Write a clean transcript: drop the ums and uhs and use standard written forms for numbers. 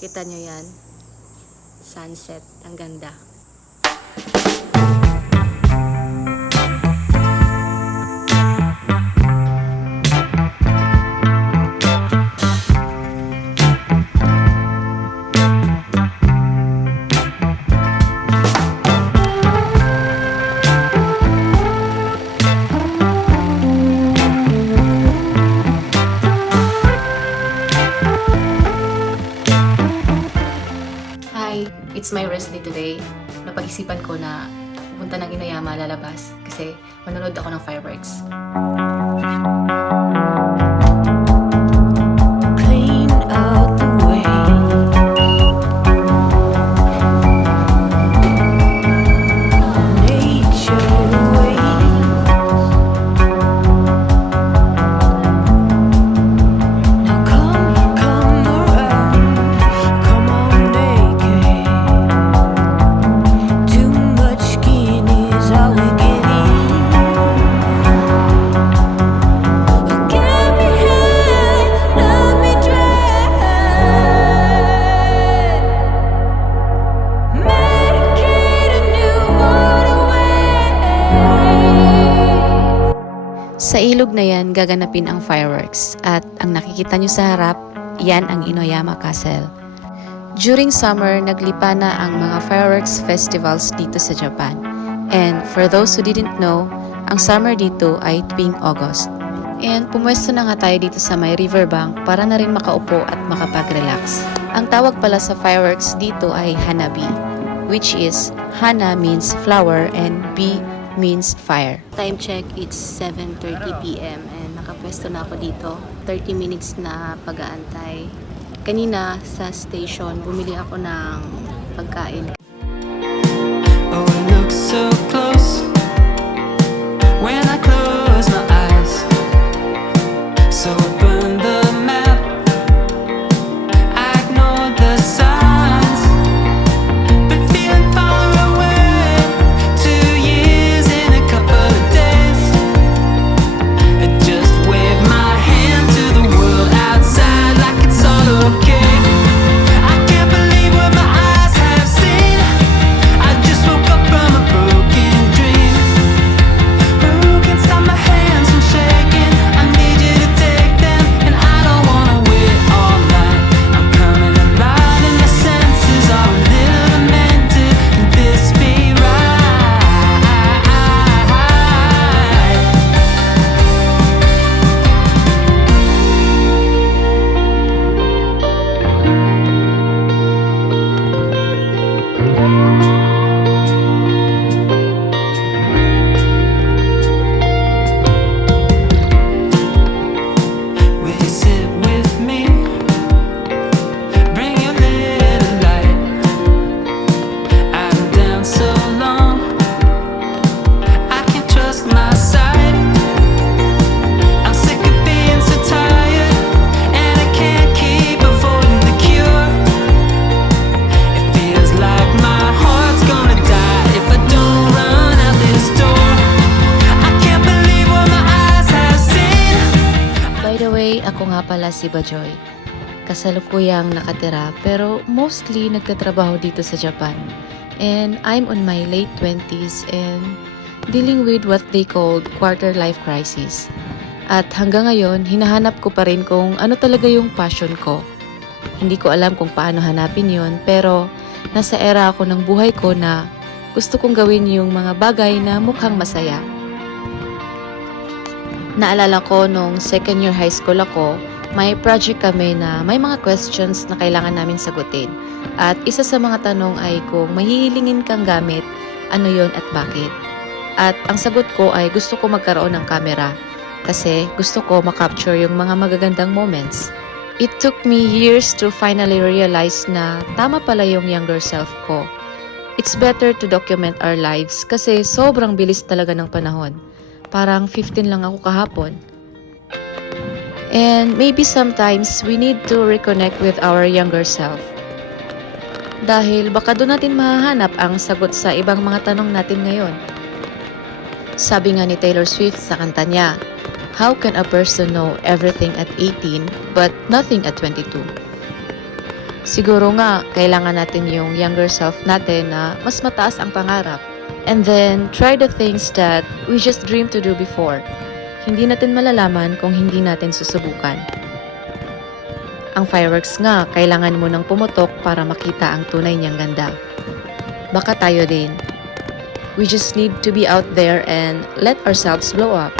Kita nyo yan. Sunset. Ang ganda. Hi, it's my rest day today. Napag-isipan ko na pupunta ng Inuyama lalabas kasi manonood ako ng fireworks. Clean out the way. Nature waits. Now come around. Come on, naked. Too much skin is all we're getting. Get me high, love me dry. Medicate a new waterway. Sa ilog na yan, gaganapin ang fireworks. At ang nakikita nyo sa harap, yan ang Inuyama Castle. During summer, naglipa na ang mga fireworks festivals dito sa Japan. And for those who didn't know, ang summer dito ay tuwing August. And pumwesto na nga tayo dito sa may riverbank para na rin makaupo at makapag-relax. Ang tawag pala sa fireworks dito ay hanabi, which is hana means flower and bi means fire. Time check, it's 7:30 p.m. and nakapwesto na ako dito. 30 minutes na pag-aantay. Kanina sa station, bumili ako ng pagkain. Oh, it looks so close when I close my eyes. So I burn the map, I ignore the signs, but feeling far away. 2 years in a couple of days. I just wave my hand to the world outside like it's all okay. I can't believe what my eyes have seen. I just woke up from a broken dream. Who can stop my hands from shaking? I need you to take them, and I don't wanna wait all night. I'm coming alive, and my senses are a little demented. Can this be right? Will you sit with me? Bring your little light. I've been down so long, I can't trust my sight. I'm sick of being so tired, and I can't keep avoiding the cure. It feels like my heart's gonna die if I don't run out this door. I can't believe what my eyes have seen. By the way, ako nga pala si Bajoy. Kasalukuyang nakatira pero mostly nagtatrabaho dito sa Japan. And I'm on my late 20s and dealing with what they called quarter life crisis. At hanggang ngayon, hinahanap ko pa rin kung ano talaga yung passion ko. Hindi ko alam kung paano hanapin yon, pero nasa era ako ng buhay ko na gusto kong gawin yung mga bagay na mukhang masaya. Naalala ko nung second year high school ako, may project kami na may mga questions na kailangan namin sagutin. At isa sa mga tanong ay kung mahihilingin kang gamit, ano yon at bakit. At ang sagot ko ay gusto ko magkaroon ng camera kasi gusto ko makapture yung mga magagandang moments. It took me years to finally realize na tama pala yung younger self ko. It's better to document our lives kasi sobrang bilis talaga ng panahon. Parang 15 lang ako kahapon. And maybe sometimes we need to reconnect with our younger self. Dahil baka doon natin mahahanap ang sagot sa ibang mga tanong natin ngayon. Sabi nga ni Taylor Swift sa kanta niya, how can a person know everything at 18 but nothing at 22? Siguro nga, kailangan natin yung younger self natin na mas mataas ang pangarap. And then, try the things that we just dreamed to do before. Hindi natin malalaman kung hindi natin susubukan. Ang fireworks nga, kailangan mo nang pumutok para makita ang tunay niyang ganda. Baka tayo din. We just need to be out there and let ourselves blow up.